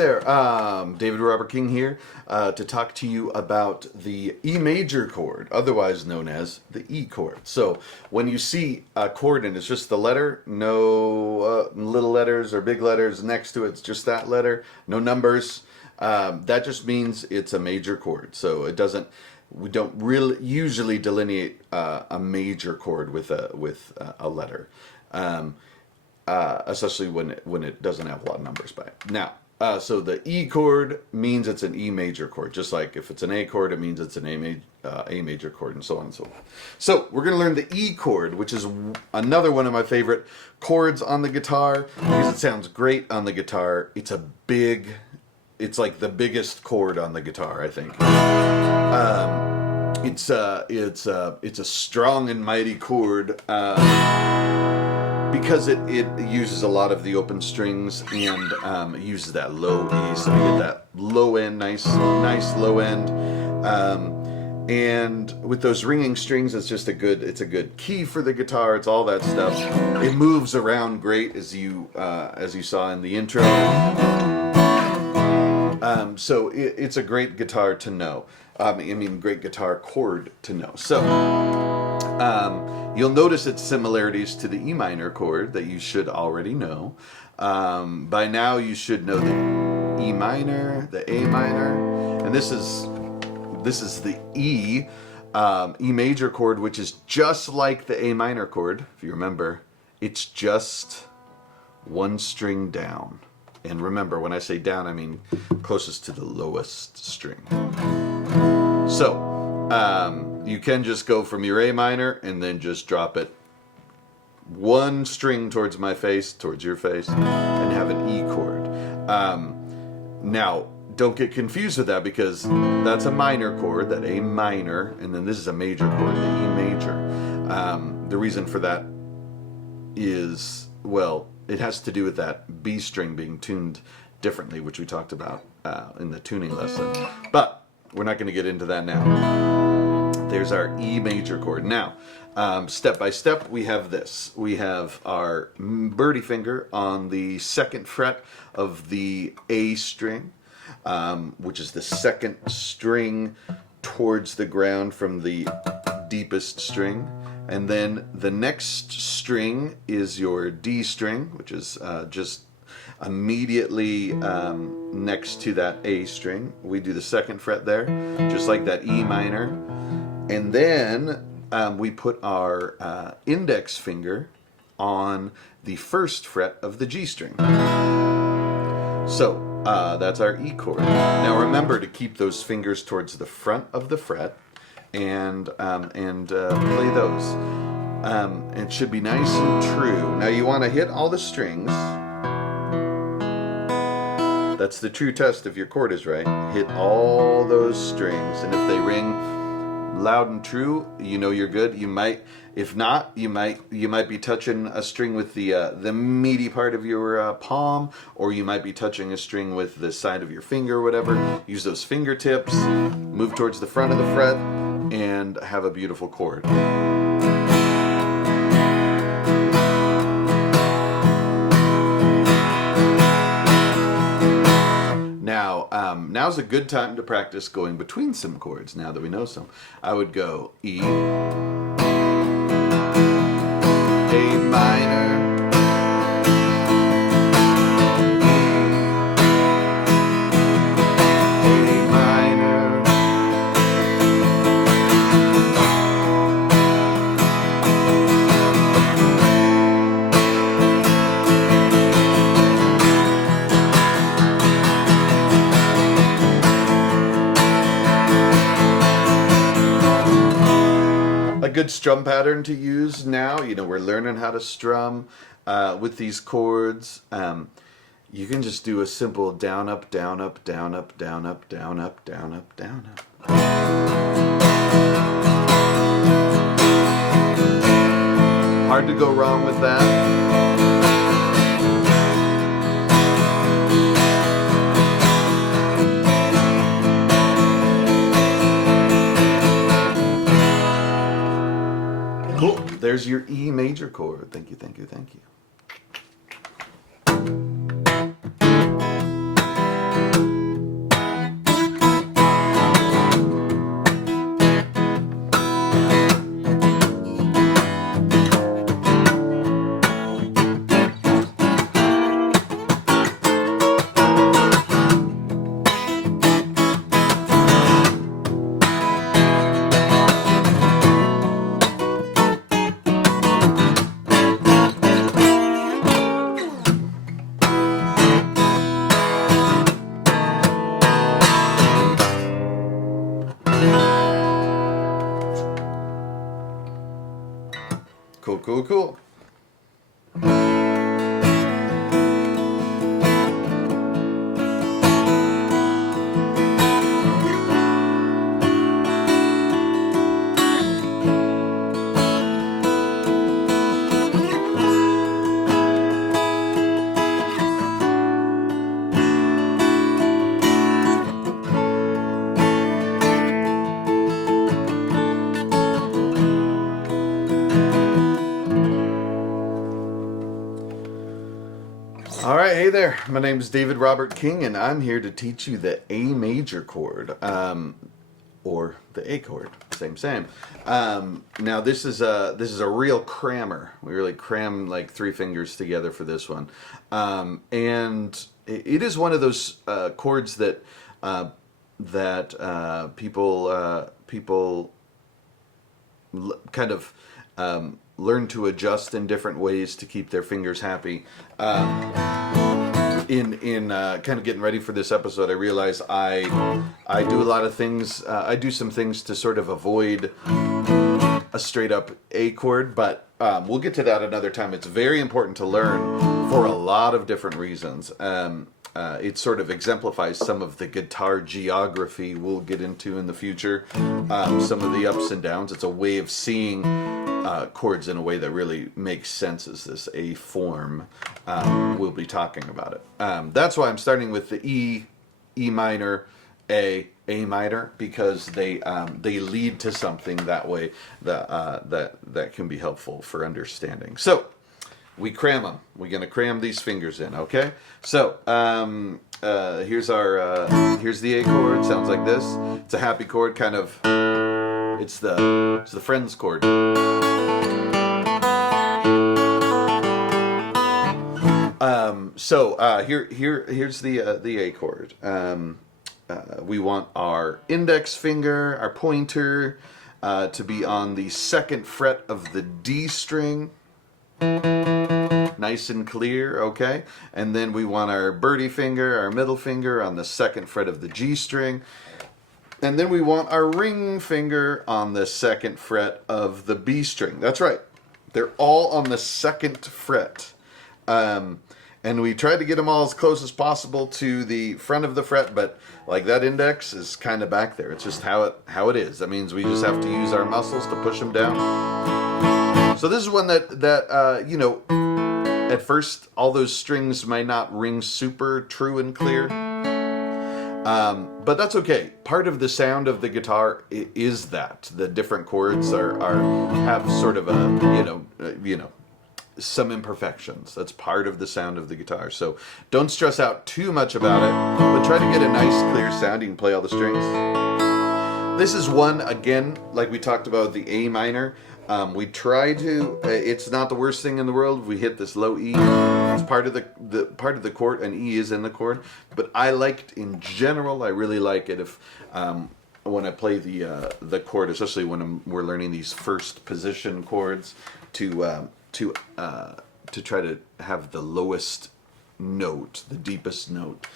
there, David Robert King here to talk to you about the E major chord, otherwise known as the E chord. So when you see a chord and it's just the letter, no little letters or big letters next to it, it's just that letter, no numbers, that just means it's a major chord. So it doesn't, we don't really usually delineate a major chord with a letter. Especially when it doesn't have a lot of numbers by it. Now, so the E chord means it's an E major chord, just like if it's an A chord, it means it's an A major chord, and so on and so forth. So we're going to learn the E chord, which is another one of my favorite chords on the guitar because it sounds great on the guitar. It's like the biggest chord on the guitar, I think. It's a strong and mighty chord. Because it uses a lot of the open strings and it uses that low E, so we get that low end, nice low end. And with those ringing strings, it's a good key for the guitar. It's all that stuff. It moves around great, as you saw in the intro. So it's a great guitar to know. Great guitar chord to know. So. You'll notice its similarities to the E minor chord that you should already know. By now you should know the E minor, the A minor, and this is the E major chord, which is just like the A minor chord. If you remember, it's just one string down. And remember, when I say down, I mean closest to the lowest string. So, you can just go from your A minor and then just drop it one string towards my face, towards your face, and have an E chord. Now, don't get confused with that because that's a minor chord, that A minor, and then this is a major chord, the E major. The reason for that is, well, it has to do with that B string being tuned differently, which we talked about in the tuning lesson. But we're not going to get into that now. There's our E major chord. Now, step by step, we have this. We have our birdie finger on the second fret of the A string, which is the second string towards the ground from the deepest string. And then the next string is your D string, which is just immediately next to that A string. We do the second fret there, just like that E minor. And then we put our index finger on the first fret of the G string. So that's our E chord. Now remember to keep those fingers towards the front of the fret and play those. It should be nice and true. Now you want to hit all the strings. That's the true test if your chord is right. Hit all those strings, and if they ring loud and true, you know you're good. You might, if not, you might be touching a string with the meaty part of your palm, or you might be touching a string with the side of your finger or whatever. Use those fingertips, move towards the front of the fret, and have a beautiful chord. Now's a good time to practice going between some chords, now that we know some. I would go E, A minor, A minor, a good strum pattern to use now. You know, we're learning how to strum with these chords. You can just do a simple down, up, down, up, down, up, down, up, down, up, down, up, down, up. Hard to go wrong with that. Cool. There's your E major chord. Thank you, thank you, thank you. cool, cool. All right, hey there. My name is David Robert King, and I'm here to teach you the A major chord, or the A chord. Same. Now this is a real crammer. We really cram like 3 fingers together for this one, and it is one of those chords that people kind of learn to adjust in different ways to keep their fingers happy. In kind of getting ready for this episode, I realize I do a lot of things. I do some things to sort of avoid a straight up A chord, but we'll get to that another time. It's very important to learn for a lot of different reasons. It sort of exemplifies some of the guitar geography we'll get into in the future, some of the ups and downs. It's a way of seeing chords in a way that really makes sense as this A form. We'll be talking about it. That's why I'm starting with the E minor, A minor, because they lead to something that way that can be helpful for understanding. So we cram them. We're going to cram these fingers in, okay? So here's the A chord. Sounds like this. It's a happy chord, kind of. It's the friends chord. Here's the A chord. We want our index finger, our pointer, to be on the 2nd fret of the D string. Nice and clear, okay? And then we want our birdie finger, our middle finger on the 2nd fret of the G string. And then we want our ring finger on the 2nd fret of the B string. That's right. They're all on the 2nd fret. And we try to get them all as close as possible to the front of the fret, but like that index is kind of back there. It's just how it is. That means we just have to use our muscles to push them down. So this is one that you know, at first all those strings might not ring super true and clear. But that's okay. Part of the sound of the guitar is that the different chords have sort of a you know some imperfections. That's part of the sound of the guitar. So don't stress out too much about it, but try to get a nice clear sound. You can play all the strings. This is one, again, like we talked about the A minor. We try to. It's not the worst thing in the world if we hit this low E. It's part of the chord, and E is in the chord. But I liked, in general, I really like it if when I play the chord, especially when we're learning these first position chords, to try to have the lowest note, the deepest note,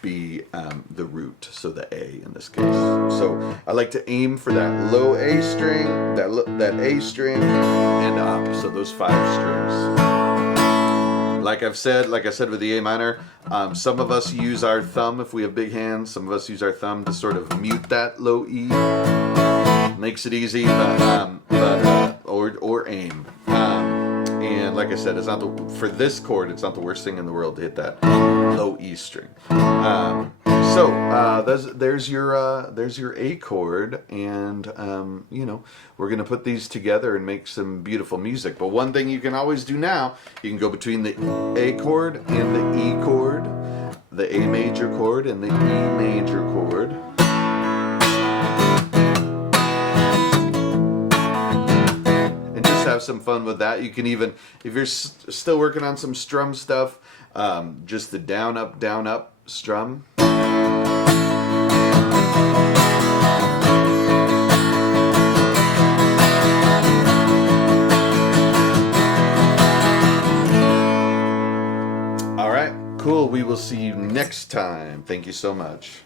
be the root, so the A in this case. So I like to aim for that low A string, that A string, and up. So those 5 strings. Like I said with the A minor, some of us use our thumb if we have big hands. Some of us use our thumb to sort of mute that low E. Makes it easy, or aim. And like I said, it's not for this chord, it's not the worst thing in the world to hit that low E string. There's your A chord, and you know, we're gonna put these together and make some beautiful music. But one thing you can always do now, you can go between the A chord and the E chord, the A major chord and the E major chord. Have some fun with that. You can even, if you're still working on some strum stuff, just the down up strum. All right, cool. We will see you next time. Thank you so much.